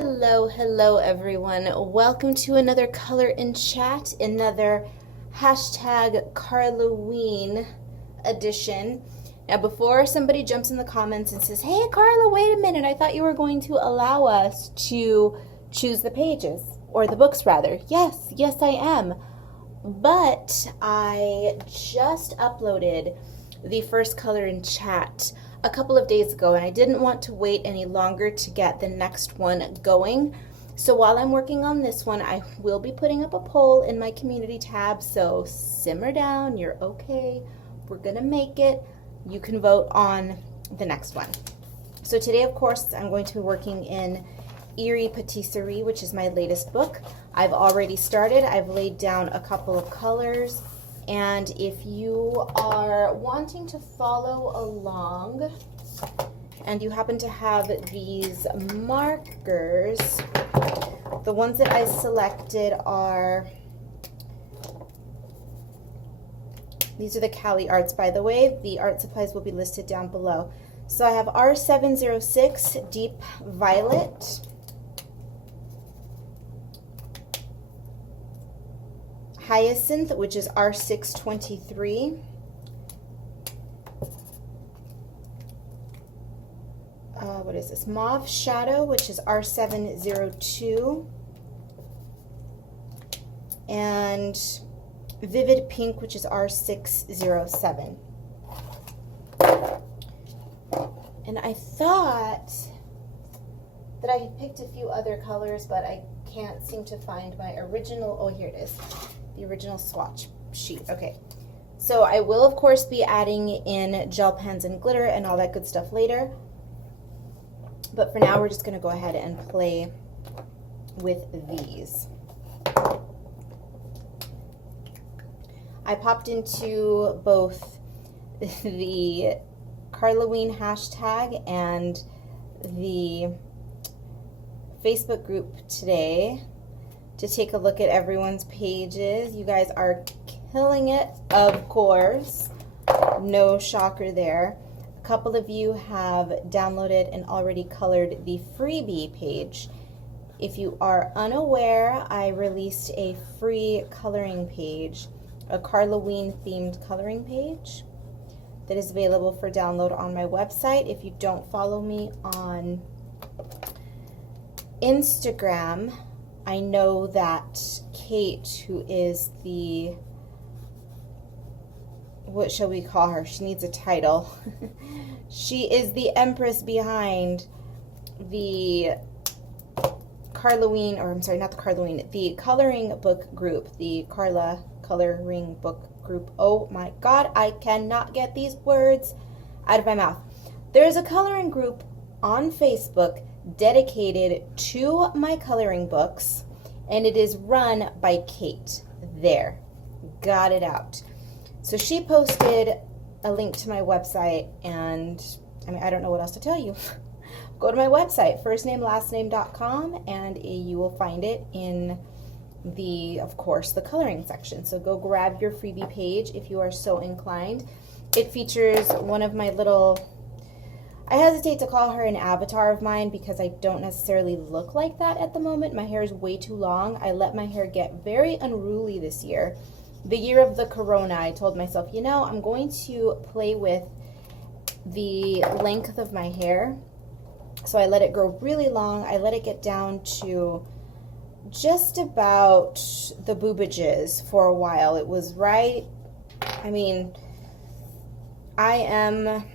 Hello everyone. Welcome to another Color and Chat, another hashtag karlaween edition. Now before somebody jumps in the comments and says, hey Karla, wait a minute, I thought you were going to allow us to choose the pages, or the books rather. Yes, I am. But I just uploaded the first Color and Chat a couple of days ago, and I didn't want to wait any longer to get the next one going. So while I'm working on this one, I will be putting up a poll in my community tab, so simmer down, you're okay. We're gonna make it. You can vote on the next one. So today, of course, I'm going to be working in Eerie Patisserie, which is my latest book. I've already started. I've laid down a couple of colors. And if you are wanting to follow along and you happen to have these markers, the ones that I selected are, these are the Cali Arts, by the way. The art supplies will be listed down below. So I have R706 Deep Violet, Hyacinth, which is R623, what is this? Mauve Shadow, which is R702, and Vivid Pink, which is R607. And I thought that I had picked a few other colors, but I can't seem to find my original. Oh, here it is. The original swatch sheet. Okay, so I will of course be adding in gel pens and glitter and all that good stuff later, but for now we're just going to go ahead and play with these. I popped into both the Karlaween hashtag and the Facebook group today to take a look at everyone's pages. You guys are killing it, of course. No shocker there. A couple of you have downloaded and already colored the freebie page. If you are unaware, I released a free coloring page, a Karlaween themed coloring page that is available for download on my website. If you don't follow me on Instagram, I know that Kate, who is the, what shall we call her? She needs a title. She is the empress behind the Karlaween, or I'm sorry, not the Karlaween, the coloring book group, the Karla coloring book group. Oh my God, I cannot get these words out of my mouth. There's a coloring group on Facebook dedicated to my coloring books, and it is run by Kate. There, got it out. So she posted a link to my website, and I mean, I don't know what else to tell you. Go to my website, firstnamelastname.com, and you will find it in the, of course, the coloring section. So go grab your freebie page if you are so inclined. It features one of my little, I hesitate to call her an avatar of mine because I don't necessarily look like that at the moment. My hair is way too long. I let my hair get very unruly this year. The year of the corona, I told myself, you know, I'm going to play with the length of my hair. So I let it grow really long. I let it get down to just about the boobages for a while. It was right, I mean, I am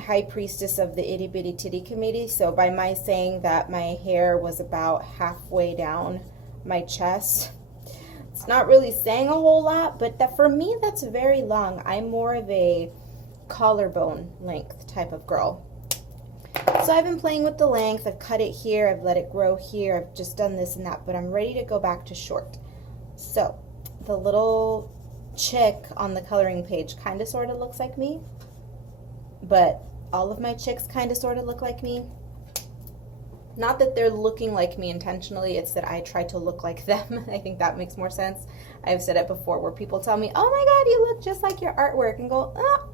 high priestess of the itty bitty titty committee, so by my saying that my hair was about halfway down my chest, it's not really saying a whole lot, but that for me that's very long. I'm more of a collarbone length type of girl. So I've been playing with the length. I've cut it here, I've let it grow here, I've just done this and that, but I'm ready to go back to short. So the little chick on the coloring page kind of sort of looks like me, but all of my chicks kind of sort of look like me. Not that they're looking like me intentionally, it's that I try to look like them. I think that makes more sense. I've said it before where people tell me, oh my God, you look just like your artwork, and go, oh,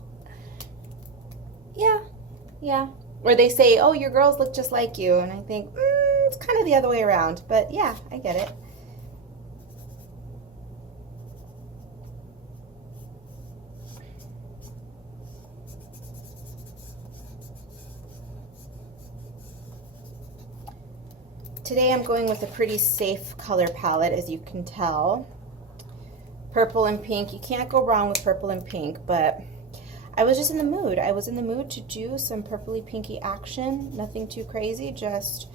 yeah, Or they say, oh, your girls look just like you. And I think, it's kind of the other way around. But yeah, I get it. Today I'm going with a pretty safe color palette, as you can tell. Purple and pink. You can't go wrong with purple and pink, but I was just in the mood. I was in the mood to do some purpley pinky action. Nothing too crazy, just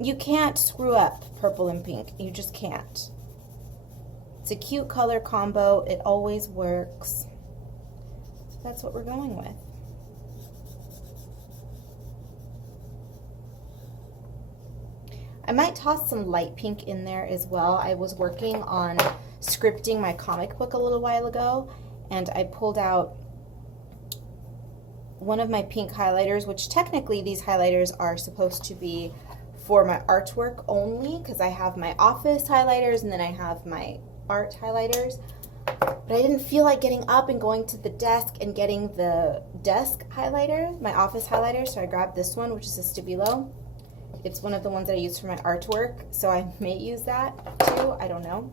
you can't screw up purple and pink. You just can't. It's a cute color combo. It always works. So that's what we're going with. I might toss some light pink in there as well. I was working on scripting my comic book a little while ago, and I pulled out one of my pink highlighters, which technically these highlighters are supposed to be for my artwork only, because I have my office highlighters and then I have my art highlighters. But I didn't feel like getting up and going to the desk and getting the desk highlighter, my office highlighter, so I grabbed this one, which is a Stabilo. It's one of the ones that I use for my artwork, so I may use that too. I don't know.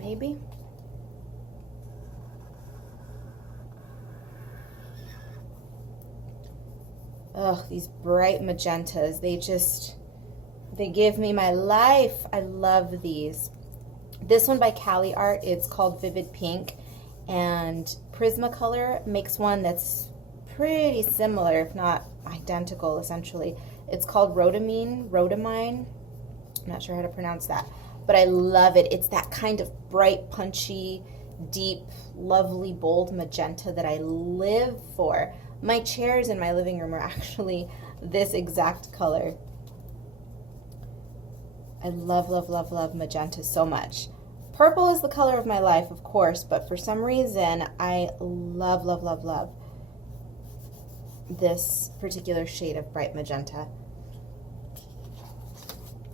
Maybe. Ugh, these bright magentas, they give me my life. I love these. This one by Cali Art, it's called Vivid Pink. And Prismacolor makes one that's pretty similar, if not identical, essentially. It's called Rhodamine. I'm not sure how to pronounce that, but I love it. It's that kind of bright, punchy, deep, lovely, bold magenta that I live for. My chairs in my living room are actually this exact color. I love, love, love, love magenta so much. Purple is the color of my life, of course, but for some reason, I love, love, love, love this particular shade of bright magenta.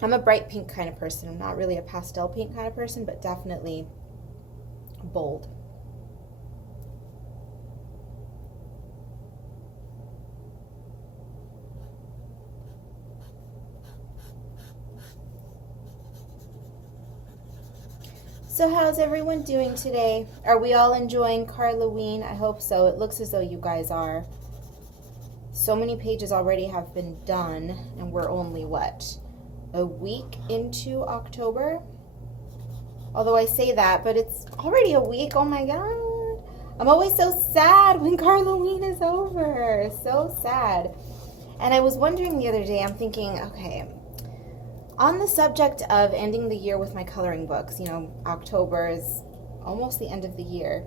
I'm a bright pink kind of person. I'm not really a pastel pink kind of person, but definitely bold. So how's everyone doing today? Are we all enjoying Karlaween? I hope so. It looks as though you guys are. So many pages already have been done, and we're only, what, a week into October? Although I say that, but it's already a week. Oh my God. I'm always so sad when Karlaween is over. So sad. And I was wondering the other day, I'm thinking, okay, on the subject of ending the year with my coloring books, you know, October is almost the end of the year.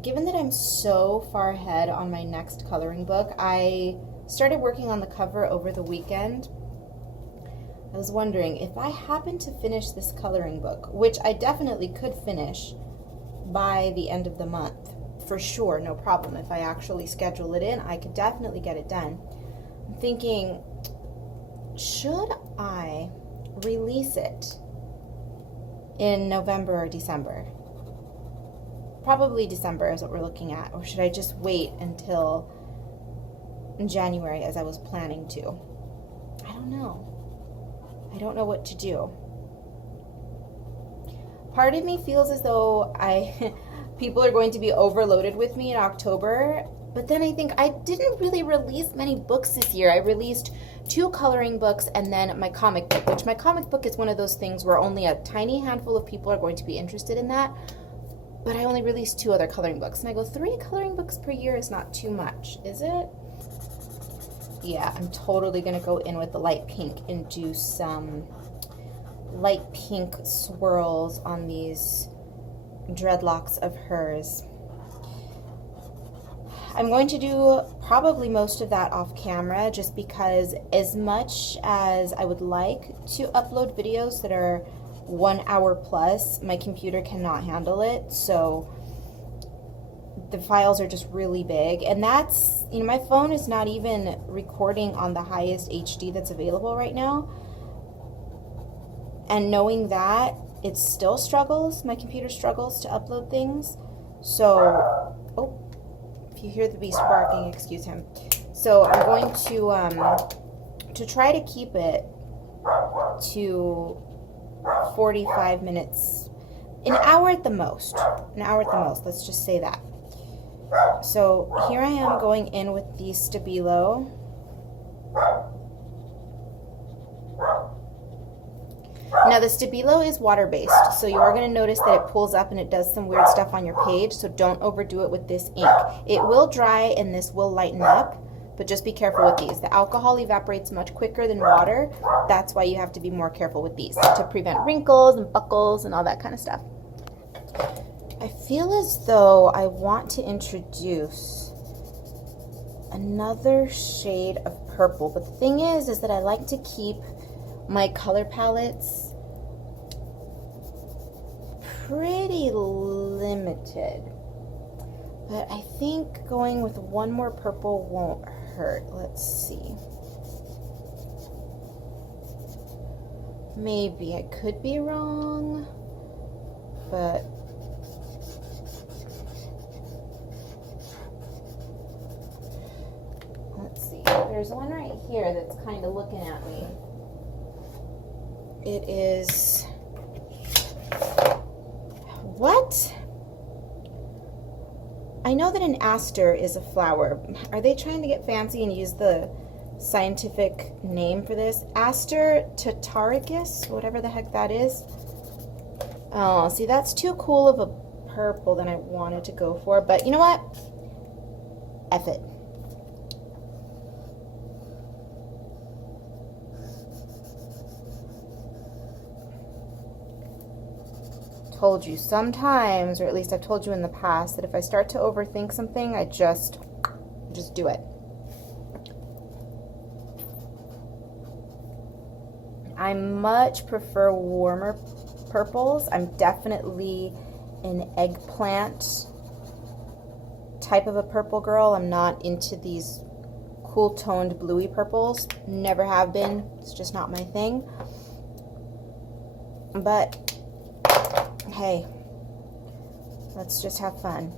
Given that I'm so far ahead on my next coloring book, I started working on the cover over the weekend. I was wondering if I happen to finish this coloring book, which I definitely could finish by the end of the month, for sure, no problem. If I actually schedule it in, I could definitely get it done. I'm thinking, should I release it in November or December? Probably December is what we're looking at. Or should I just wait until January as I was planning to? I don't know. I don't know what to do. Part of me feels as though people are going to be overloaded with me in October. But then I think I didn't really release many books this year. I released 2 coloring books and then my comic book, which my comic book is one of those things where only a tiny handful of people are going to be interested in that. But I only released 2 other coloring books. And I go, 3 coloring books per year is not too much, is it? Yeah, I'm totally going to go in with the light pink and do some light pink swirls on these dreadlocks of hers. I'm going to do probably most of that off camera just because as much as I would like to upload videos that are 1 hour plus, my computer cannot handle it. So the files are just really big. And that's, you know, my phone is not even recording on the highest HD that's available right now. And knowing that, it still struggles. My computer struggles to upload things. So, oh, if you hear the beast barking, excuse him. So I'm going to try to keep it to 45 minutes, an hour at the most. An hour at the most, let's just say that. So here I am going in with the Stabilo. Now the Stabilo is water-based, so you are going to notice that it pulls up and it does some weird stuff on your page, so don't overdo it with this ink. It will dry and this will lighten up, but just be careful with these. The alcohol evaporates much quicker than water. That's why you have to be more careful with these to prevent wrinkles and buckles and all that kind of stuff. I feel as though I want to introduce another shade of purple, but the thing is that I like to keep my color palettes pretty limited. But I think going with one more purple won't hurt. Let's see. Maybe I could be wrong, but let's see. There's one right here that's kind of looking at me. It is, what? I know that an aster is a flower. Are they trying to get fancy and use the scientific name for this? Aster tataricus, whatever the heck that is. Oh, see, that's too cool of a purple than I wanted to go for, but you know what? F it. Told you sometimes, or at least I've told you in the past, that if I start to overthink something, I just do it. I much prefer warmer purples. I'm definitely an eggplant type of a purple girl. I'm not into these cool toned bluey purples. Never have been. It's just not my thing. But hey, let's just have fun.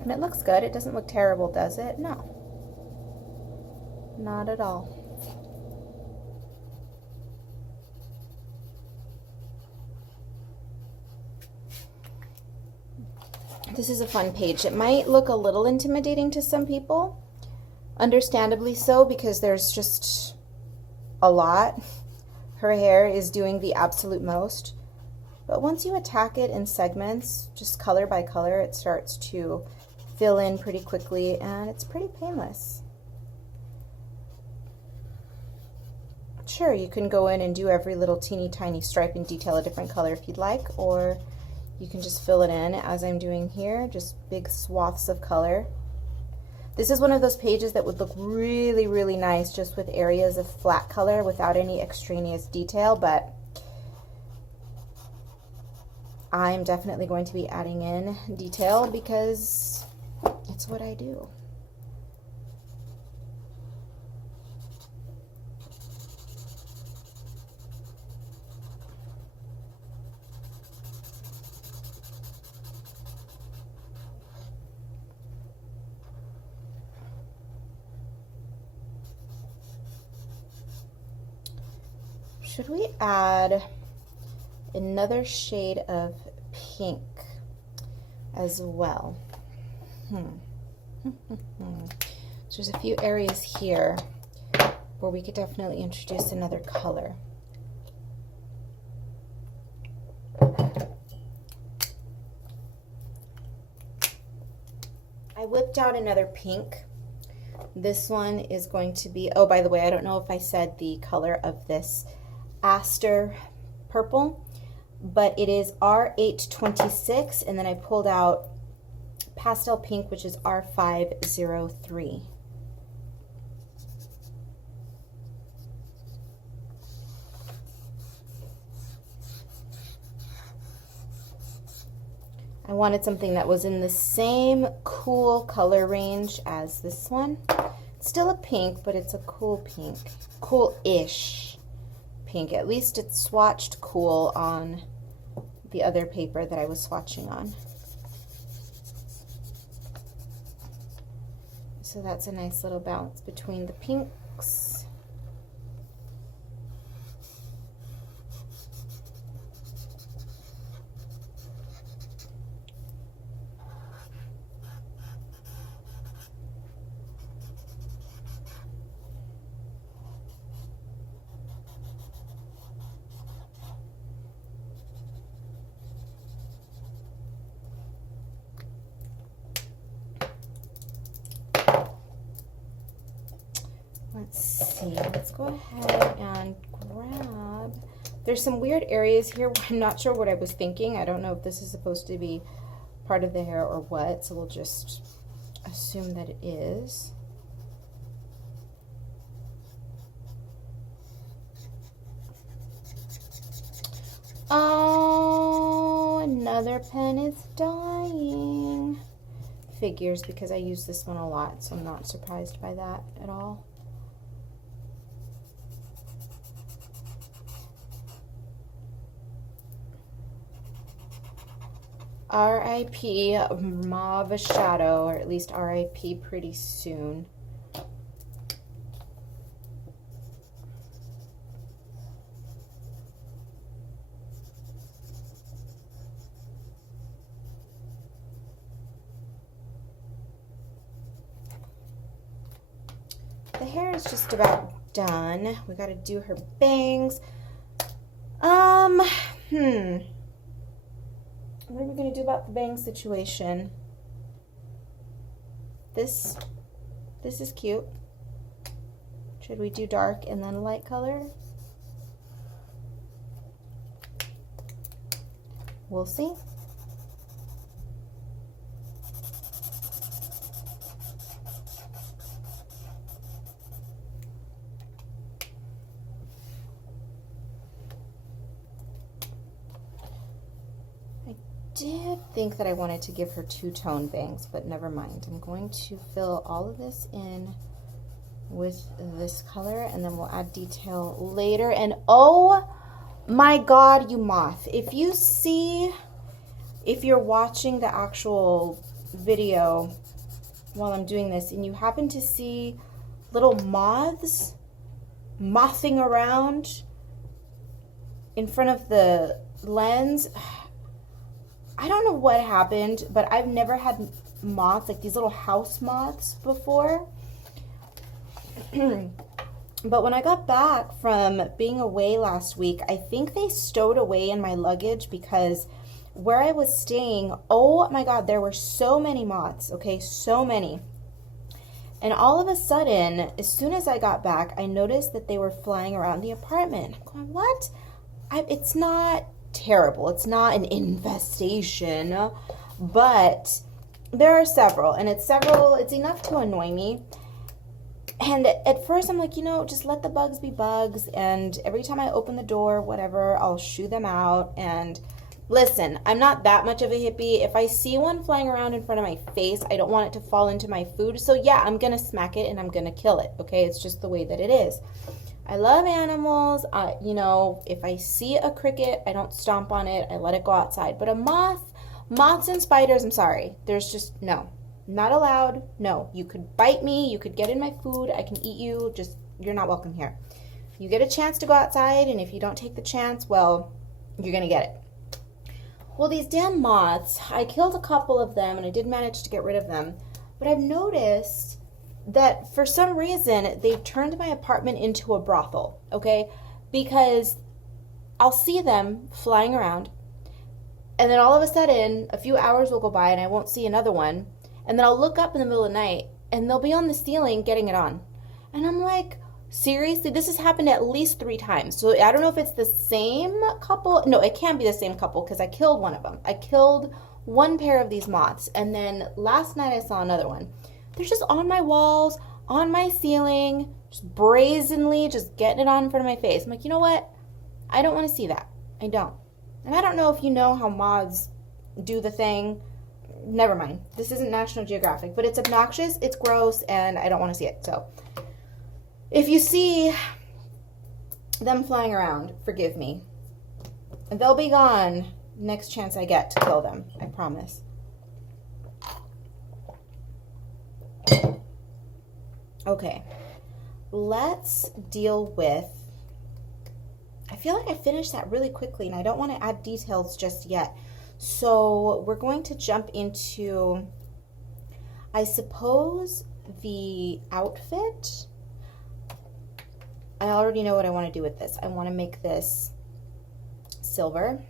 And it looks good. It doesn't look terrible, does it? No. Not at all. This is a fun page. It might look a little intimidating to some people, understandably so, because there's just a lot. Her hair is doing the absolute most. But once you attack it in segments, just color by color, it starts to fill in pretty quickly, and it's pretty painless. Sure, you can go in and do every little teeny tiny stripe and detail a different color if you'd like, or you can just fill it in as I'm doing here, just big swaths of color. This is one of those pages that would look really, really nice just with areas of flat color without any extraneous detail, but I'm definitely going to be adding in detail because it's what I do. Should we add another shade of pink as well? So there's a few areas here where we could definitely introduce another color. I whipped out another pink. This one is going to be, oh, by the way, I don't know if I said the color of this aster purple, but it is R826, and then I pulled out pastel pink, which is R503. I wanted something that was in the same cool color range as this one. It's still a pink, but it's a cool pink. Cool-ish pink. At least it's swatched cool on the other paper that I was swatching on. So that's a nice little balance between the pinks. Let's see, let's go ahead and grab, there's some weird areas here where I'm not sure what I was thinking. I don't know if this is supposed to be part of the hair or what, so we'll just assume that it is. Oh, another pen is dying. Figures, because I use this one a lot, so I'm not surprised by that at all. R.I.P. Mauve Shadow, or at least R.I.P. pretty soon. The hair is just about done. We got to do her bangs. What are we going to do about the bang situation? This is cute. Should we do dark and then a light color? We'll see. I did think that I wanted to give her two-tone bangs, but never mind. I'm going to fill all of this in with this color, and then we'll add detail later. And oh my God, you moth. If you're watching the actual video while I'm doing this, and you happen to see little moths mothing around in front of the lens, I don't know what happened, but I've never had moths, like these little house moths before. But when I got back from being away last week, I think they stowed away in my luggage, because where I was staying, oh my God, there were so many moths, okay, so many. And all of a sudden, as soon as I got back, I noticed that they were flying around the apartment. I'm going, what? It's not terrible. It's not an infestation, but there are several, and it's enough to annoy me. And at first I'm like, just let the bugs be bugs, and every time I open the door, whatever, I'll shoo them out. And listen, I'm not that much of a hippie. If I see one flying around in front of my face, I don't want it to fall into my food. So yeah, I'm gonna smack it and I'm gonna kill it, okay? It's just the way that it is. I love animals. If I see a cricket, I don't stomp on it. I let it go outside. But moths and spiders, I'm sorry. There's just, no. Not allowed. No. You could bite me. You could get in my food. I can eat you. Just, you're not welcome here. You get a chance to go outside, and if you don't take the chance, well, you're going to get it. Well, these damn moths, I killed a couple of them, and I did manage to get rid of them. But I've noticed that for some reason they've turned my apartment into a brothel, okay? Because I'll see them flying around, and then all of a sudden a few hours will go by and I won't see another one, and then I'll look up in the middle of the night and they'll be on the ceiling getting it on, and I'm like, seriously? This has happened at least 3 times. So I don't know if it's the same couple. No, it can't be the same couple, because I killed one of them. I killed one pair of these moths, and then last night I saw another one. They're just on my walls, on my ceiling, just brazenly just getting it on in front of my face. I'm like, you know what? I don't want to see that. I don't. And I don't know if you know how moths do the thing. Never mind. This isn't National Geographic, but it's obnoxious, it's gross, and I don't want to see it. So if you see them flying around, forgive me. And they'll be gone next chance I get to kill them. I promise. Okay. Let's deal with... I feel like I finished that really quickly, and I don't want to add details just yet. So we're going to jump into, I suppose, the outfit. I already know what I want to do with this. I want to make this silver.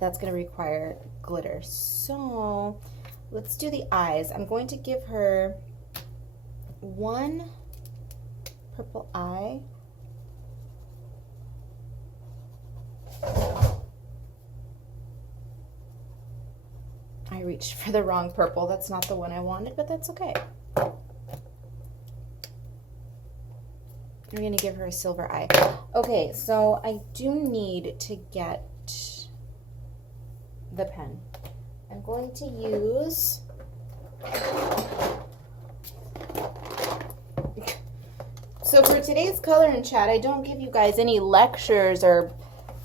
That's going to require glitter. So let's do the eyes. I'm going to give her one purple eye. I reached for the wrong purple. That's not the one I wanted, but that's okay. I'm going to give her a silver eye. Okay, so I do need to get the pen. I'm going to use... So for today's color and chat, I don't give you guys any lectures or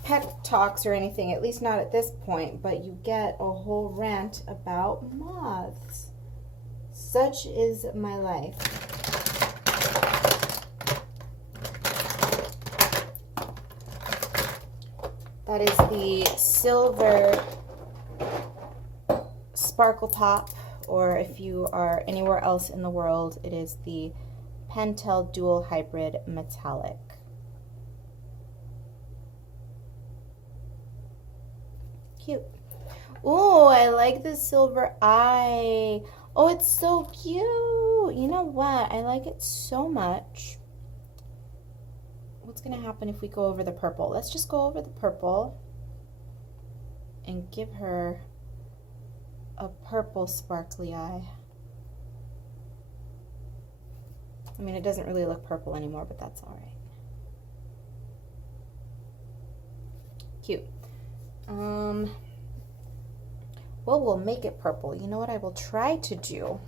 pep talks or anything, at least not at this point, but you get a whole rant about moths. Such is my life. That is the silver Sparkle Pop, or if you are anywhere else in the world, it is the Pentel Dual Hybrid Metallic. Cute. Oh, I like the silver eye. Oh, it's so cute. You know what? I like it so much. What's going to happen if we go over the purple? Let's just go over the purple and give her a purple sparkly eye. I mean, it doesn't really look purple anymore, but that's all right. Cute. Well, we'll make it purple. You know what I will try to do,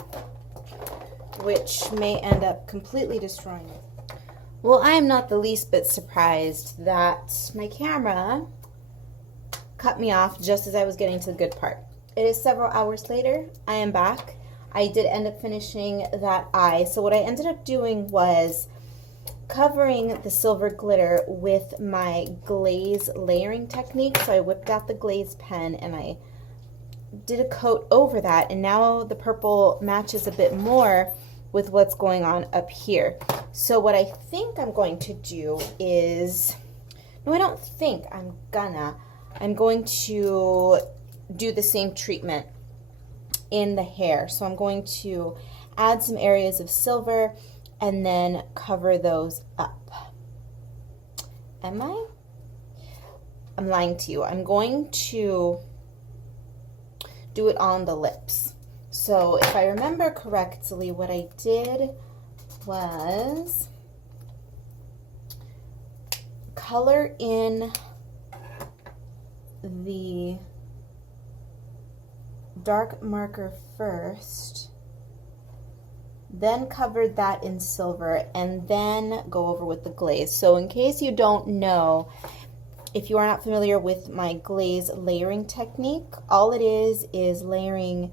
which may end up completely destroying it. Well, I am not the least bit surprised that my camera cut me off just as I was getting to the good part. It is several hours later. I am back. I did end up finishing that eye. So what I ended up doing was covering the silver glitter with my glaze layering technique. So I whipped out the glaze pen and I did a coat over that, and now the purple matches a bit more with what's going on up here. So what I think I'm going to do is, no, I don't think, I'm going to do the same treatment in the hair. So I'm going to add some areas of silver and then cover those up. Am I? I'm lying to you. I'm going to do it on the lips. So if I remember correctly, what I did was color in the dark marker first, then covered that in silver, and then go over with the glaze. So in case you don't know, if you are not familiar with my glaze layering technique, all it is layering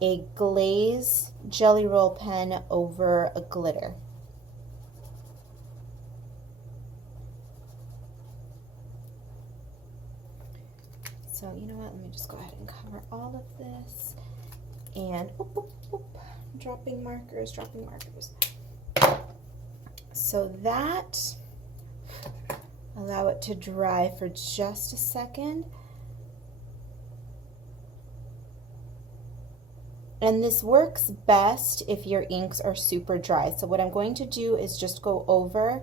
a glaze jelly roll pen over a glitter. So you know what, let me just go ahead and cover all of this. And whoop, whoop, whoop, dropping markers. So that, allow it to dry for just a second. And this works best if your inks are super dry. So what I'm going to do is just go over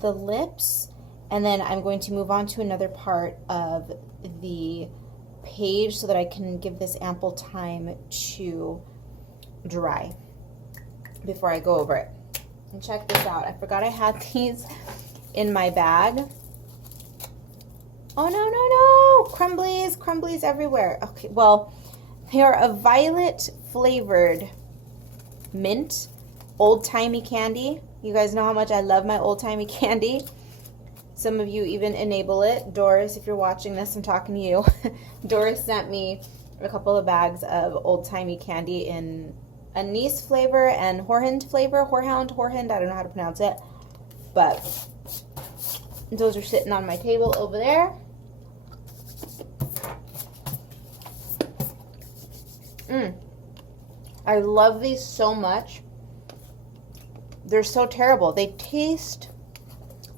the lips, and then I'm going to move on to another part of the page so that I can give this ample time to dry before I go over it. And check this out. I forgot I had these in my bag. Oh, no. Crumblies everywhere. Okay, well, they are a violet flavored mint old-timey candy. You guys know how much I love my old-timey candy. Some of you even enable it. Doris, if you're watching this, I'm talking to you. Doris sent me a couple of bags of old-timey candy in anise flavor and horehound flavor. Horehound, I don't know how to pronounce it. But those are sitting on my table over there. I love these so much. They're so terrible. They taste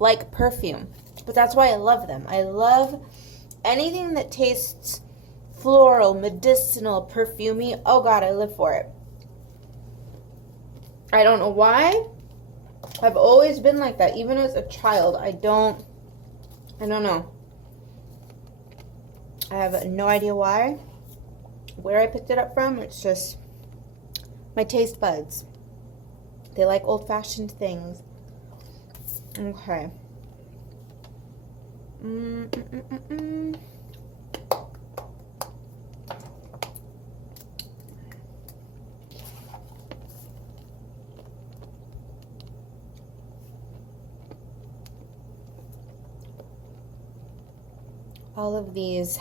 like perfume, but that's why I love them. I love anything that tastes floral, medicinal, perfumey. Oh God, I live for it. I don't know why. I've always been like that, even as a child. I don't know. I have no idea why, where I picked it up from. It's just my taste buds. They like old-fashioned things. Okay. All of these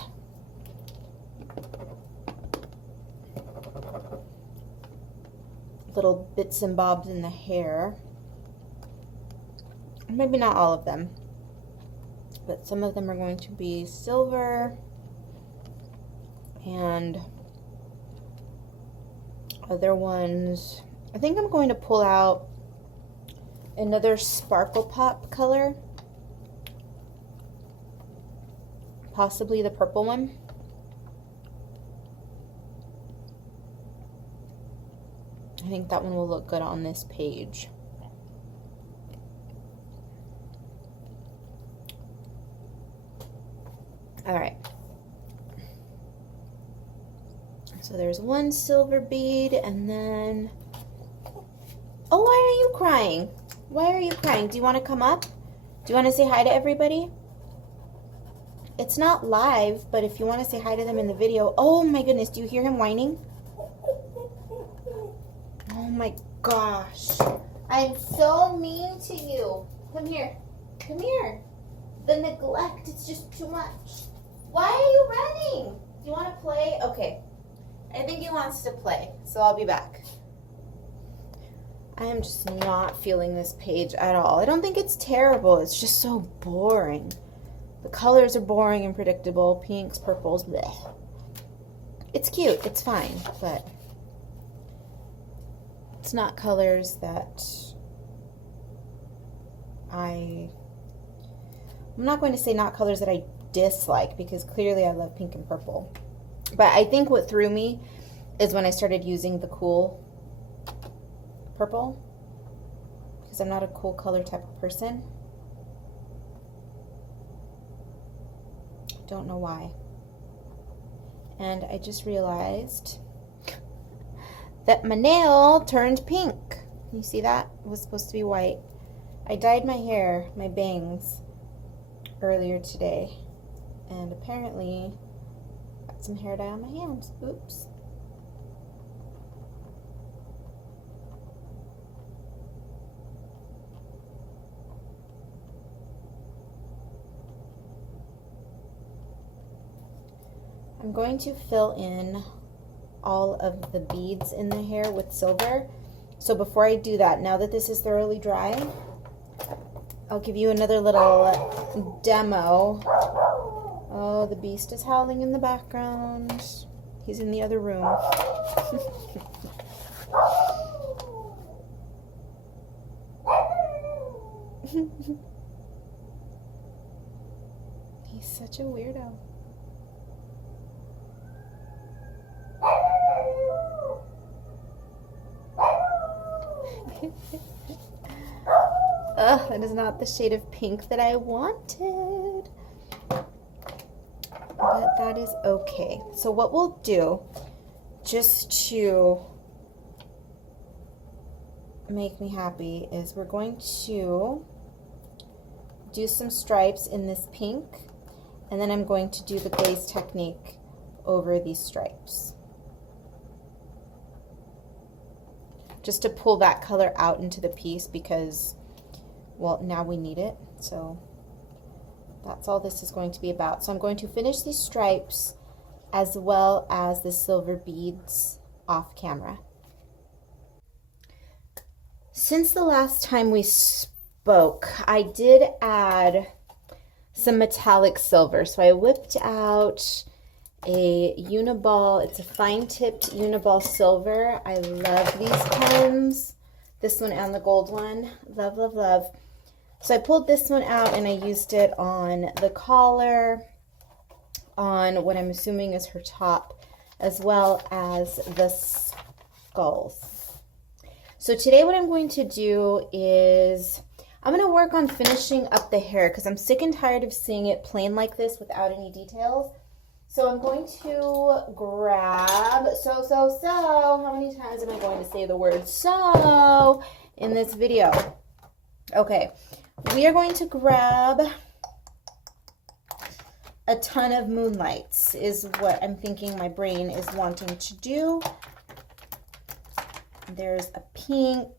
little bits and bobs in the hair. Maybe not all of them, but some of them are going to be silver, and other ones, I think I'm going to pull out another Sparkle Pop color, possibly the purple one. I think that one will look good on this page. All right. So there's one silver bead, and then, oh, why are you crying? Why are you crying? Do you want to come up? Do you want to say hi to everybody? It's not live, but if you want to say hi to them in the video. Oh my goodness, do you hear him whining? Oh my gosh. I'm so mean to you. Come here. Come here. The neglect, it's just too much. Why are you running? Do you want to play? Okay. I think he wants to play, so I'll be back. I am just not feeling this page at all. I don't think it's terrible. It's just so boring. The colors are boring and predictable. Pinks, purples, bleh. It's cute. It's fine, but it's not colors that I'm not going to say not colors that I dislike, because clearly I love pink and purple. But I think what threw me is when I started using the cool purple, because I'm not a cool color type of person. Don't know why. And I just realized that my nail turned pink. You see that? It was supposed to be white. I dyed my hair, my bangs, earlier today, and apparently got some hair dye on my hands. Oops. I'm going to fill in all of the beads in the hair with silver. So before I do that, now that this is thoroughly dry, I'll give you another little demo. Oh, the beast is howling in the background. He's in the other room. He's such a weirdo. Ugh, that is not the shade of pink that I wanted. But that is okay. So what we'll do, just to make me happy, is we're going to do some stripes in this pink. And then I'm going to do the glaze technique over these stripes, just to pull that color out into the piece because, well, now we need it. So that's all this is going to be about. So I'm going to finish these stripes as well as the silver beads off camera. Since the last time we spoke, I did add some metallic silver. So I whipped out a Uniball. It's a fine-tipped Uniball silver. I love these pens. This one and the gold one. Love, love, love. So I pulled this one out and I used it on the collar, on what I'm assuming is her top, as well as the skulls. So today what I'm going to do is I'm going to work on finishing up the hair because I'm sick and tired of seeing it plain like this without any details. So I'm going to grab, how many times am I going to say the word so in this video? Okay, we are going to grab a ton of moonlights is what I'm thinking my brain is wanting to do. There's a pink.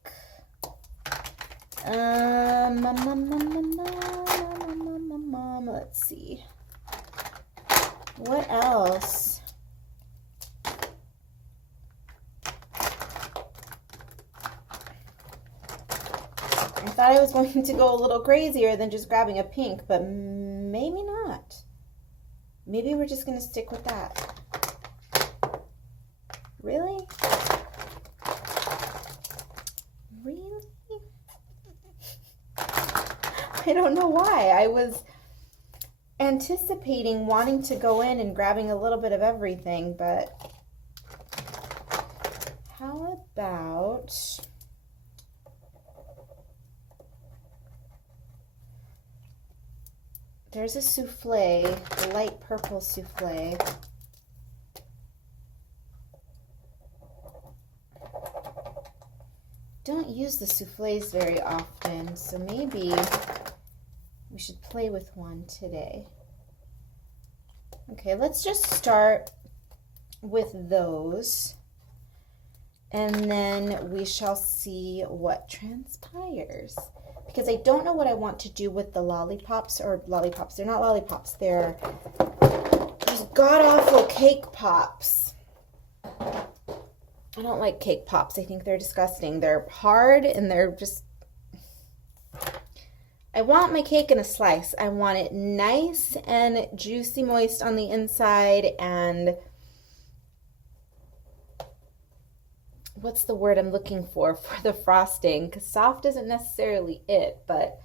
Let's see. What else? I thought I was going to go a little crazier than just grabbing a pink, but maybe not. Maybe we're just going to stick with that. Really? Really? I don't know why. I was anticipating wanting to go in and grabbing a little bit of everything, but how about there's a souffle, a light purple souffle. Don't use the souffles very often, so maybe we should play with one today. Okay, let's just start with those, and then we shall see what transpires. Because I don't know what I want to do with the lollipops, or lollipops. They're not lollipops. They're these god-awful cake pops. I don't like cake pops. I think they're disgusting. They're hard and they're just... I want my cake in a slice. I want it nice and juicy moist on the inside and... what's the word I'm looking for the frosting? Because soft isn't necessarily it, but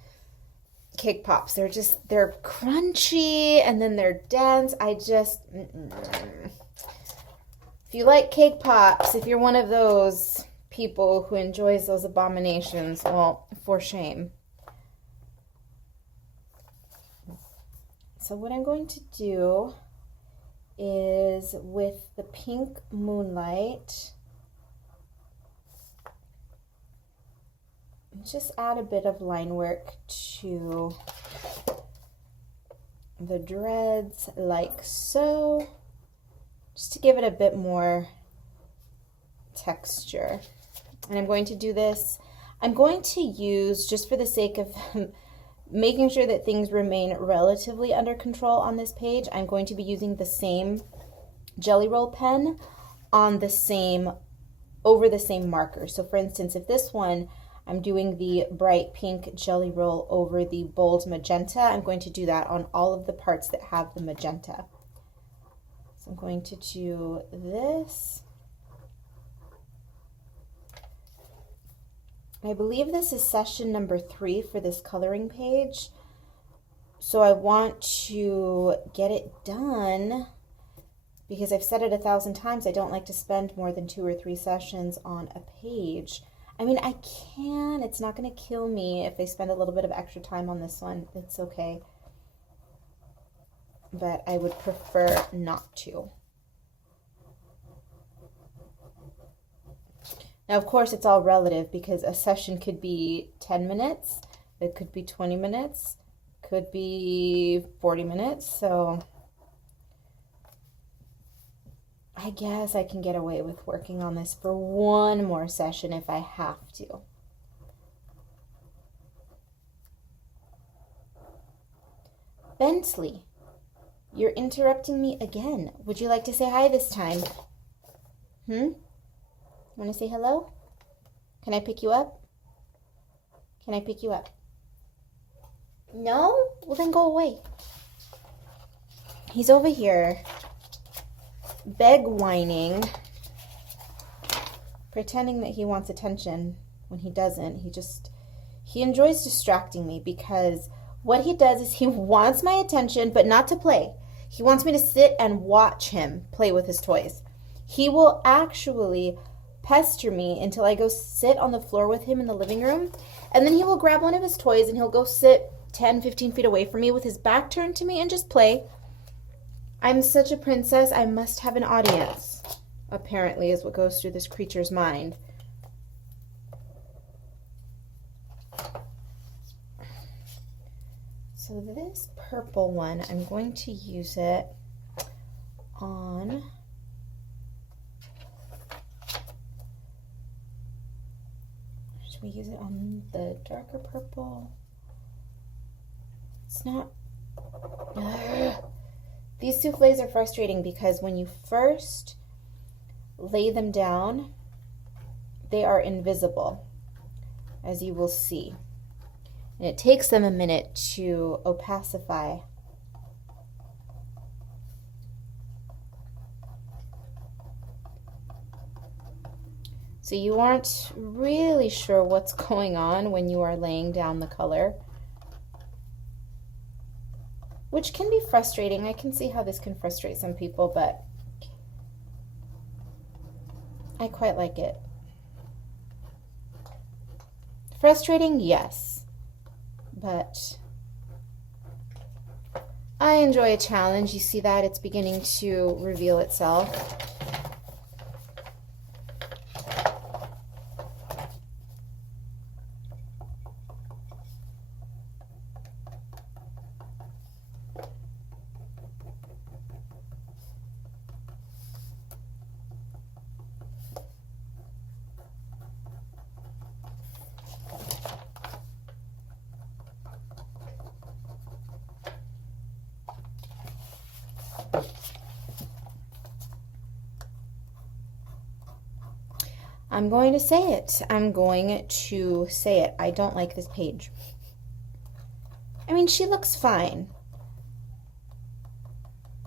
cake pops, they're crunchy and then they're dense. If you like cake pops, if you're one of those people who enjoys those abominations, well, for shame. So what I'm going to do is with the pink moonlight, just add a bit of line work to the dreads like so, just to give it a bit more texture. And I'm going to do this, I'm going to use, just for the sake of making sure that things remain relatively under control on this page, I'm going to be using the same Jelly Roll pen on the same, over the same marker. So for instance, if this one, I'm doing the bright pink Jelly Roll over the bold magenta, I'm going to do that on all of the parts that have the magenta. So I'm going to do this. I believe this is session number 3 for this coloring page. So I want to get it done because I've said it 1,000 times, I don't like to spend more than 2 or 3 sessions on a page. I mean, I can. It's not going to kill me if I spend a little bit of extra time on this one. It's okay. But I would prefer not to. Now, of course, it's all relative because a session could be 10 minutes. It could be 20 minutes. could be 40 minutes, so I guess I can get away with working on this for one more session if I have to. Bentley, you're interrupting me again. Would you like to say hi this time? Want to say hello? Can I pick you up? Can I pick you up? No? Well, then go away. He's over here beg whining, pretending that he wants attention when he doesn't. He enjoys distracting me because what he does is he wants my attention, but not to play. He wants me to sit and watch him play with his toys. He will actually pester me until I go sit on the floor with him in the living room, and then he will grab one of his toys and he'll go sit 10, 15 feet away from me with his back turned to me and just play. I'm such a princess, I must have an audience, apparently, is what goes through this creature's mind. So this purple one, I'm going to use it on should we use it on the darker purple? It's not. These souffles are frustrating because when you first lay them down, they are invisible, as you will see. And it takes them a minute to opacify. So you aren't really sure what's going on when you are laying down the color, which can be frustrating. I can see how this can frustrate some people, but I quite like it. Frustrating, yes, but I enjoy a challenge. You see that? It's beginning to reveal itself. I'm going to say it. I'm going to say it. I don't like this page. I mean, she looks fine,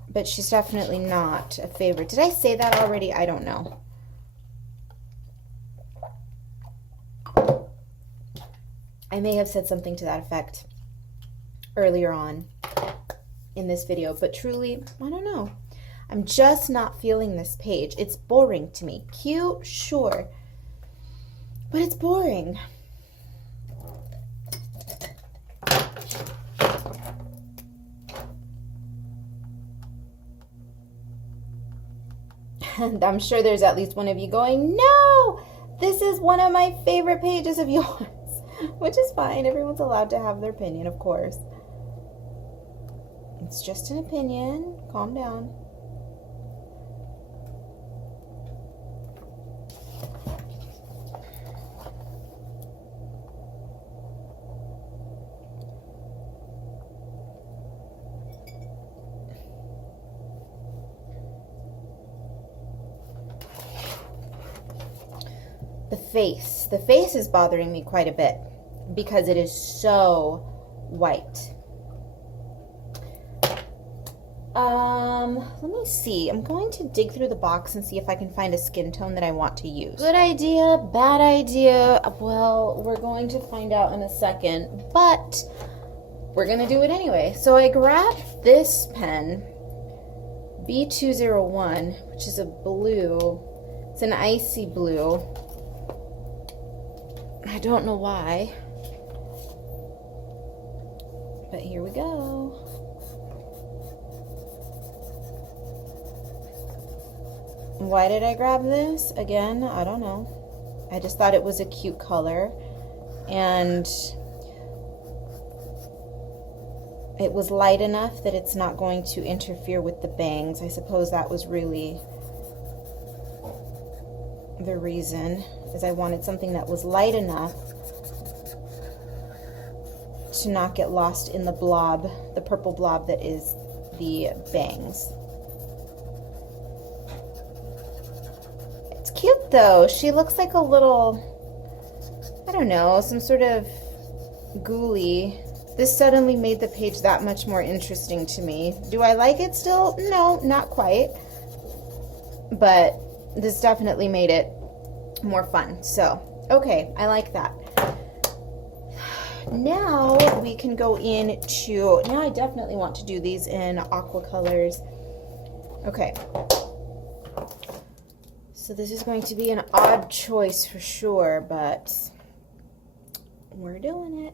but she's definitely not a favorite. Did I say that already? I don't know. I may have said something to that effect earlier on in this video, but truly, I don't know. I'm just not feeling this page. It's boring to me. Cute, sure, but it's boring. And I'm sure there's at least one of you going, no, this is one of my favorite pages of yours, which is fine. Everyone's allowed to have their opinion, of course. It's just an opinion. Calm down. The face is bothering me quite a bit because it is so white. Let me see. I'm going to dig through the box and see if I can find a skin tone that I want to use. Good idea, bad idea. Well, we're going to find out in a second, but we're going to do it anyway. So I grabbed this pen, B201, which is a blue. It's an icy blue. I don't know why, but here we go. Why did I grab this? Again, I don't know. I just thought it was a cute color, and it was light enough that it's not going to interfere with the bangs. I suppose that was really the reason, is I wanted something that was light enough to not get lost in the blob, the purple blob that is the bangs. It's cute though. She looks like a little, I don't know, some sort of ghoulie. This suddenly made the page that much more interesting to me. Do I like it still? No, not quite. But this definitely made it more fun. So, okay, I like that. Now we can go into, now I definitely want to do these in aqua colors. Okay. So this is going to be an odd choice for sure, but we're doing it.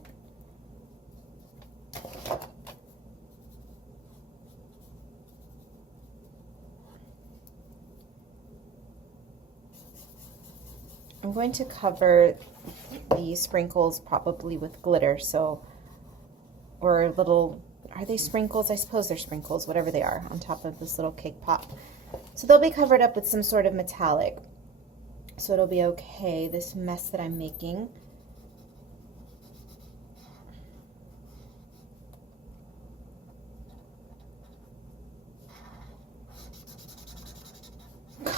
I'm going to cover the sprinkles probably with glitter, so, or little, are they sprinkles? I suppose they're sprinkles, whatever they are, on top of this little cake pop. So they'll be covered up with some sort of metallic. So it'll be okay, this mess that I'm making.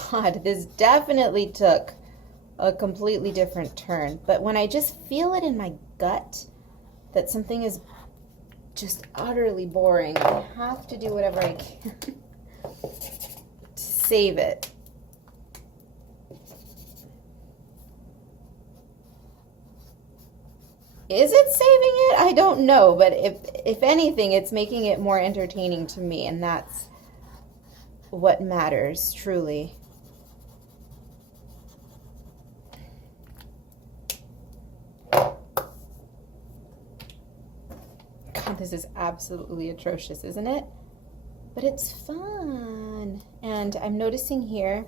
God, this definitely took a completely different turn. But when I just feel it in my gut that something is just utterly boring, I have to do whatever I can to save it. Is it saving it? I don't know, but if anything, it's making it more entertaining to me, and that's what matters, truly. God, this is absolutely atrocious, isn't it? But it's fun. And I'm noticing here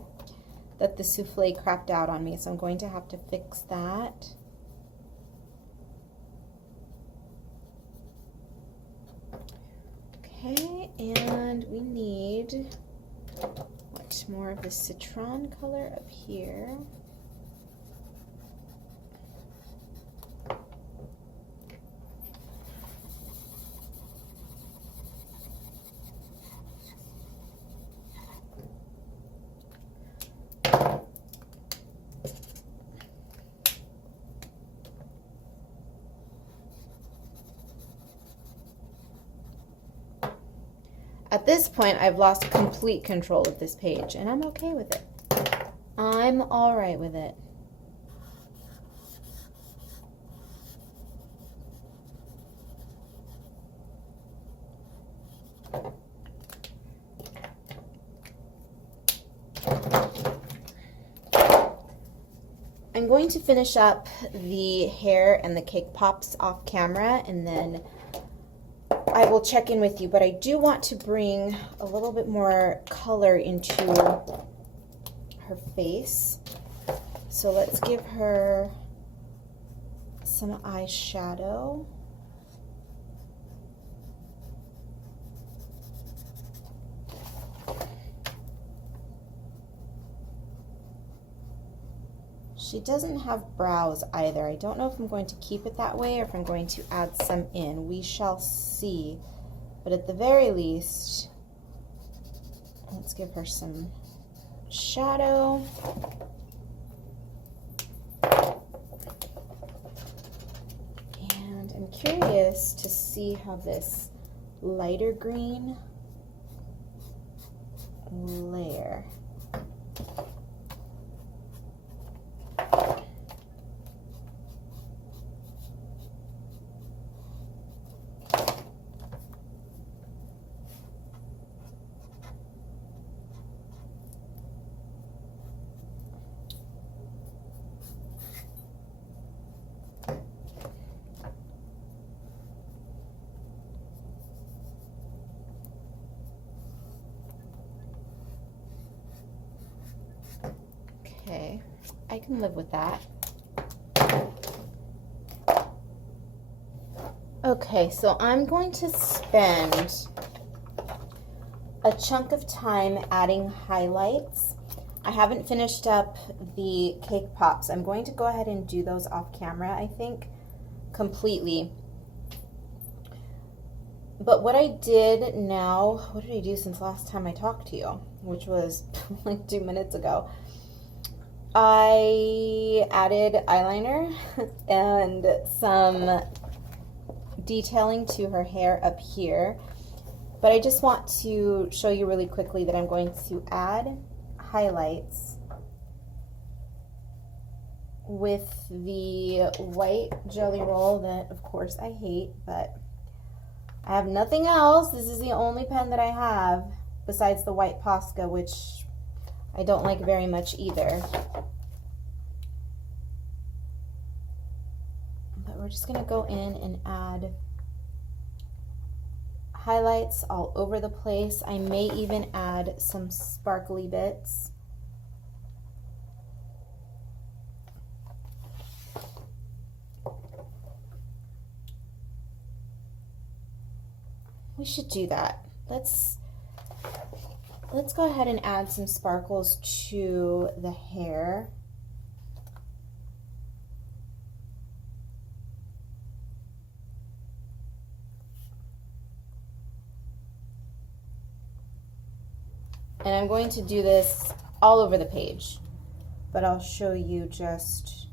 that the souffle crapped out on me, so I'm going to have to fix that. Okay, and we need much more of the citron color up here. At this point, I've lost complete control of this page, and I'm okay with it. I'm all right with it. I'm going to finish up the hair and the cake pops off camera, and then I will check in with you, but I do want to bring a little bit more color into her face. So let's give her some eyeshadow. She doesn't have brows either. I don't know if I'm going to keep it that way or if I'm going to add some in. We shall see. But at the very least, let's give her some shadow. And I'm curious to see how this lighter green layer. Okay, I can live with that. Okay, so I'm going to spend a chunk of time adding highlights. I haven't finished up the cake pops. I'm going to go ahead and do those off camera, I think, completely. But what I did now, what did I do since last time I talked to you, which was like 2 minutes ago? I added eyeliner and some detailing to her hair up here. But I just want to show you really quickly that I'm going to add highlights with the white jelly roll that, of course, I hate, but I have nothing else. This is the only pen that I have besides the white Posca, which I don't like very much either. But we're just going to go in and add highlights all over the place. I may even add some sparkly bits. We should do that. Let's go ahead and add some sparkles to the hair. And I'm going to do this all over the page, but I'll show you just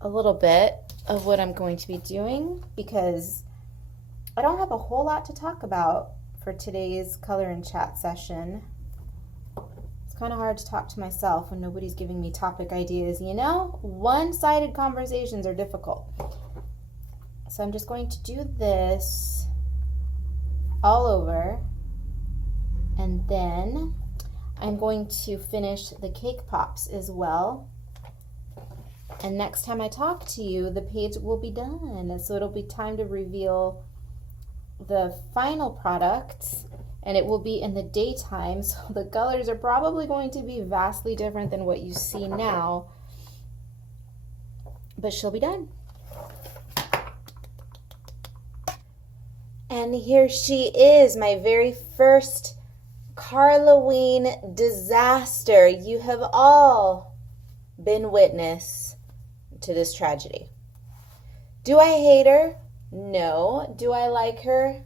a little bit of what I'm going to be doing because I don't have a whole lot to talk about for today's color and chat session. It's kind of hard to talk to myself when nobody's giving me topic ideas, you know? One-sided conversations are difficult. So I'm just going to do this all over, and then I'm going to finish the cake pops as well. And next time I talk to you, the page will be done. So it'll be time to reveal the final product, and it will be in the daytime, so the colors are probably going to be vastly different than what you see now, but she'll be done. And here she is, my very first Karlaween disaster. You have all been witness to this tragedy. Do I hate her? No. Do I like her?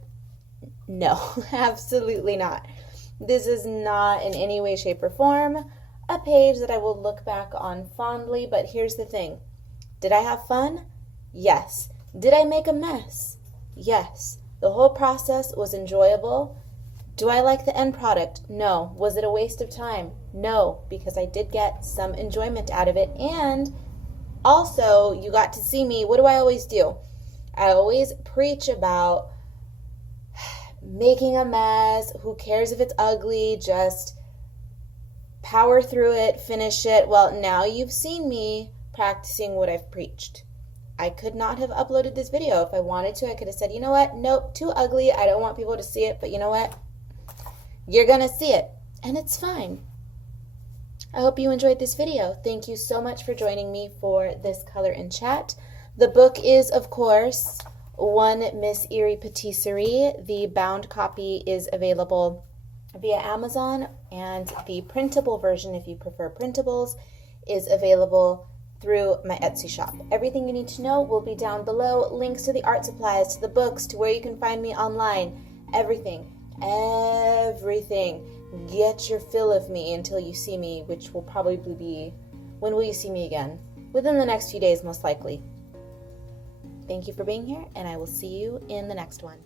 No, absolutely not. This is not in any way, shape, or form a page that I will look back on fondly, but here's the thing. Did I have fun? Yes. Did I make a mess? Yes. The whole process was enjoyable. Do I like the end product? No. Was it a waste of time? No, because I did get some enjoyment out of it, and also you got to see me. What do I always do? I always preach about making a mess. Who cares if it's ugly? Just power through it, finish it. Well, now you've seen me practicing what I've preached. I could not have uploaded this video. If I wanted to, I could have said, you know what? Nope, too ugly. I don't want people to see it. But you know what? You're going to see it. And it's fine. I hope you enjoyed this video. Thank you so much for joining me for this color and chat. The book is, of course, One Miss Eerie Patisserie. The bound copy is available via Amazon, and the printable version, if you prefer printables, is available through my Etsy shop. Everything you need to know will be down below. Links to the art supplies, to the books, to where you can find me online. Everything. Get your fill of me until you see me, which will probably be, when will you see me again? Within the next few days, most likely. Thank you for being here, and I will see you in the next one.